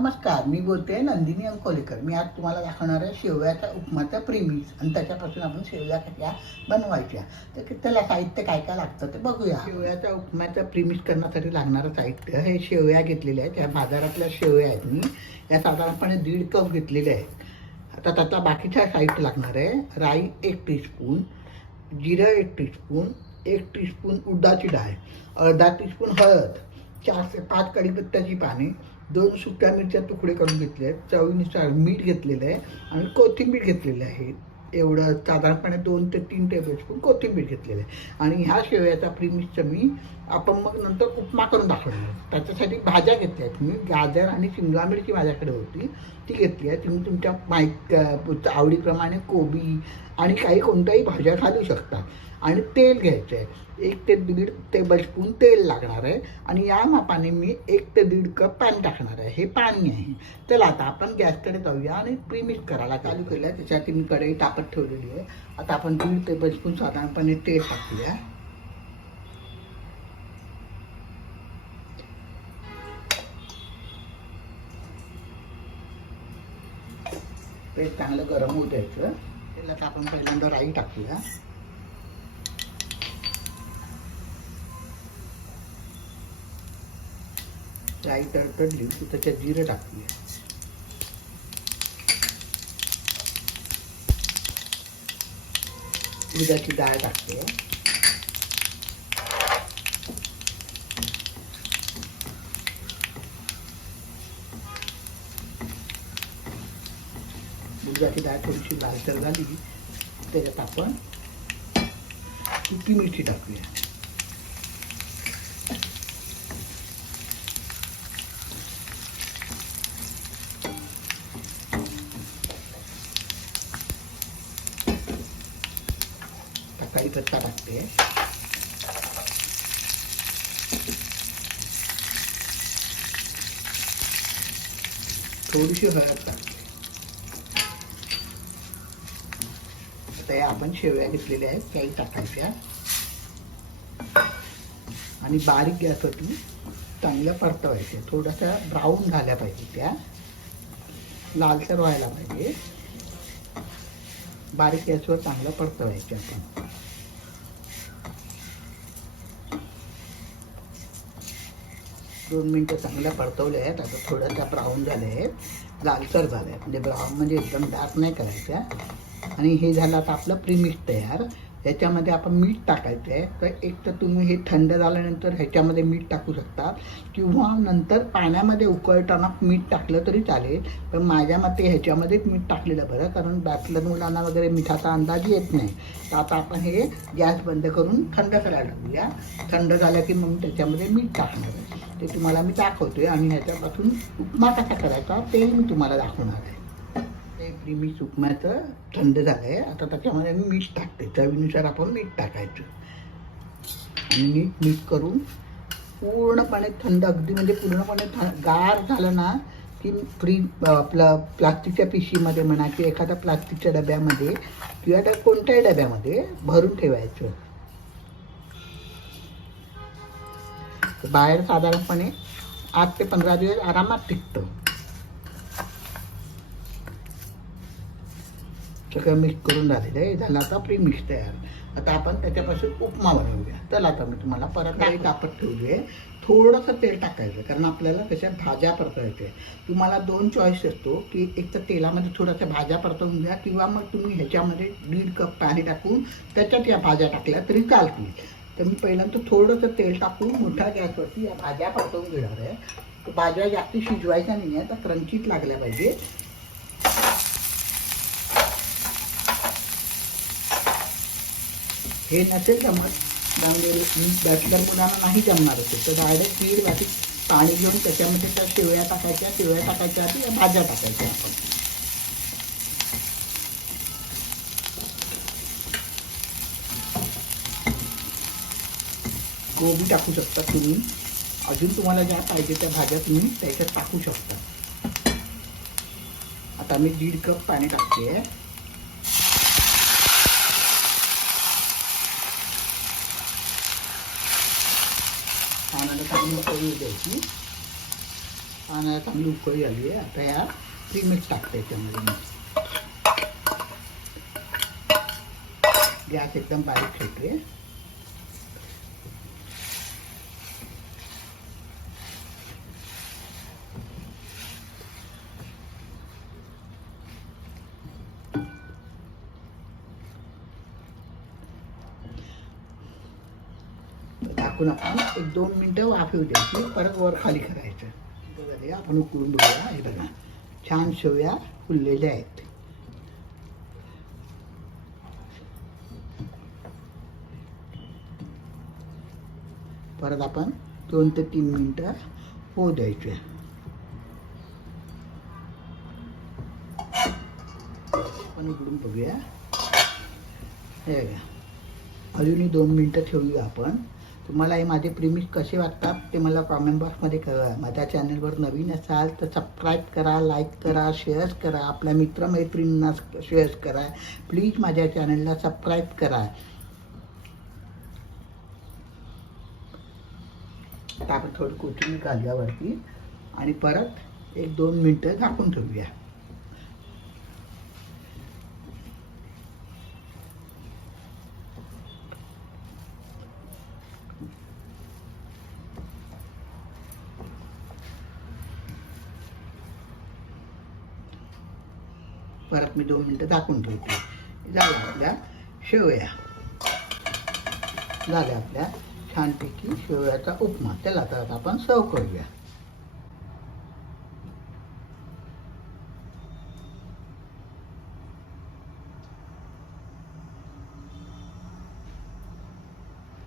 नमस्कार, मी बोलते नंदिनी अंकोलेकर. मी आज तुम्हाला दाखवणार आहे शेवयाच्या उपमाचा प्रीमिक्स आणि त्याच्यापासून आपण शेवया कशा बनवायच्या. तर त्याला साहित्य काय काय लागतं ते बघूया. शेवयाच्या उपमाचा प्रीमिक्स करण्यासाठी लागणारं साहित्य हे शेवया घेतलेले आहेत. त्या बाजारातल्या शेवया आहेत. मी या साधारणपणे 1.5 कप घेतलेले आहेत. आता त्याचा बाकीचा साहित्य लागणार आहे. राई 1 टीस्पून, जिरं 1 टीस्पून, 1 टीस्पून उडदाची डाळ, अर्धा टीस्पून हळद, 4 ते 5 कढीपत्त्याची पाने, 2 सुक्या मिरच्या तुकडे करून घेतले आहेत, चवीनुसार मीठ घेतलेलं आहे आणि कोथिंबीर घेतलेली आहे. एवढं साधारणपणे 2 ते 3 टेबलस्पून कोथिंबीर घेतलेलं आहे. आणि ह्या शेवयाचा प्रीमिक्सचं आपण मग नंतर उपमा करून दाखवणार. त्याच्यासाठी भाज्या घेतल्या आहेत. मी गाजर आणि शिमला मिरची माझ्याकडे होती ती घेतली आहे. तुम्ही तुमच्या आवडीप्रमाणे कोबी आणि काही कोणत्याही भाज्या घालू शकता. आणि तेल घ्यायचं आहे. 1 ते 1.5 टेबलस्पून तेल लागणार आहे. आणि या मापाने मी 1 ते 1.5 कप पाणी टाकणार आहे. हे पाणी आहे. चला आता आपण गॅसकडे जाऊया आणि प्रीमिक्स करायला चालू केलं. त्याच्यासाठी मी कढई तापत ठेवलेली आहे. आता आपण 1.5 टेबलस्पून साधारणपणे तेल टाकूया. तेल चांगलं गरम होऊ द्यायचं. तेलात आपण पहिल्यांदा राई टाकूया. राई तडतडली की त्याच्यात जिरं टाकूया. उडदाची डाळ टाकते. उडदाची डाळ थोडीशी लालसर झाली त्याच्यात आपण सुकी मिरची टाकूया. कढीपत्ता टाकते. थोडीशी हळद टाकते. आता या आपण शेवया घेतलेल्या आहेत त्याही टाकायच्या आणि बारीक गॅसवरती चांगल्या परतवायच्या. थोड्याशा ब्राऊन झाल्या पाहिजे, त्या लालसर व्हायला पाहिजे. बारीक गॅसवर चांगलं परतवायचे. आपण 2 मिनिटं चांगल्या परतवल्या आहेत. आता थोड्याशा ब्राऊन झाल्या आहेत, लालसर झाल्या आहेत. म्हणजे ब्राऊन म्हणजे एकदम डार्क नाही करायच्या. आणि हे झालं आता आपलं प्रीमिक्स तयार. ह्याच्यामध्ये आपण मीठ टाकायचं आहे. तर एक तर तुम्ही हे थंड झाल्यानंतर ह्याच्यामध्ये मीठ टाकू शकता किंवा नंतर पाण्यामध्ये उकळताना मीठ टाकलं तरी चालेल. पण माझ्या मते ह्याच्यामध्येच मीठ टाकलेलं बरं, कारण बॅचलर मुलांना वगैरे मिठाचा अंदाज येत नाही. तर आता आपण हे गॅस बंद करून थंड करायला लागूया. थंड झालं की मग त्याच्यामध्ये मीठ टाकणार आहे. ते तुम्हाला मी दाखवतोय आणि ह्याच्यापासून उपमा कसा करायचा ते मी तुम्हाला दाखवणार आहे. प्रीमिक्स उपमाचं थंड झालं आहे. आता त्याच्यामध्ये मी मीठ टाकते. चवीनुसार आपण मीठ टाकायचं आणि मीठ मिक्स करून पूर्णपणे थंड, अगदी म्हणजे पूर्णपणे गार झालं ना की आपलं प्लास्टिकच्या पिशवीमध्ये म्हणा किंवा एखाद्या प्लास्टिकच्या डब्यामध्ये किंवा त्या कोणत्याही डब्यामध्ये भरून ठेवायचं. बाहेर साधारणपणे 8 ते 15 दिवस आरामात टिकतं. सगळं मिक्स करून झालेलं आहे. झालं आता प्रीमिक्स तयार. आता आपण त्याच्यापासून उपमा बनवूया. तर आता मी तुम्हाला परत काही तापत ठेवली आहे. थोडंसं तेल टाकायचं, कारण आपल्याला त्याच्या भाज्या परतवायच्या. तुम्हाला 2 चॉईस असतो की एक तर तेलामध्ये थोड्याशा भाज्या परतवून घ्या किंवा मग तुम्ही ह्याच्यामध्ये 1.5 कप पाणी टाकून त्याच्यात या भाज्या टाकल्या तरी चालतील. तर मी पहिल्यांदा थोडंसं तेल टाकून मोठ्या गॅसवरती या भाज्या परतवून घेणार आहे. तर भाज्या जास्त शिजवायच्या नाही आहे, तर क्रंचीत लागल्या पाहिजे. हे नसेल जमत, बॅचलर मुलांना नाही जमणार असेल तर डायरेक्ट 1.5 वाटी पाणी घेऊन त्याच्यामध्ये त्या शेवया टाकायच्या आधी या भाज्या टाकायच्या. आपण कोबी टाकू शकता तुम्ही. अजून तुम्हाला ज्या पाहिजे त्या भाज्या तुम्ही त्याच्यात टाकू शकता. आता मी 1.5 कप पाणी टाकते आहे. पाण्याला चांगली उकळी द्यायची. छान चांगली उकळी आली आहे. आता ह्या प्रीमिक्स टाकते याच्यामध्ये मी. गॅस एकदम बारीक ठेवते. टाकून आपण 1-2 मिनटं वाफेऊ द्यायची. परत वर खाली करायचं. बघा आपण उकळून बघूया. हे बघा छान शेवया फुललेल्या आहेत. परत आपण 2 ते 3 मिनटं होऊ द्यायचे. आपण उघडून बघूया. हे बघा अजूनही 2 मिनटं ठेवूया आपण. तुम्हाला हे माझे प्रीमिक्स कसे वाटतात ते मला कॉमेंट बॉक्समध्ये कळवा. माझ्या चॅनलवर नवीन असाल तर सबस्क्राईब करा, लाईक करा, शेअर करा, आपल्या मित्रमैत्रिणींना शेअर करा. प्लीज माझ्या चॅनलला सबस्क्राईब करा. आता आपण थोडी कोथिंबीर घालूयावरती आणि परत 1-2 मिनटं झाकून ठेवूया. परत मी 2 मिनटं झाकून ठेवते. झाल्या आपल्या शेवया. झाल्या आपल्या छानपैकी शेवयाचा उपमा. त्याला आता आपण सर्व करूया.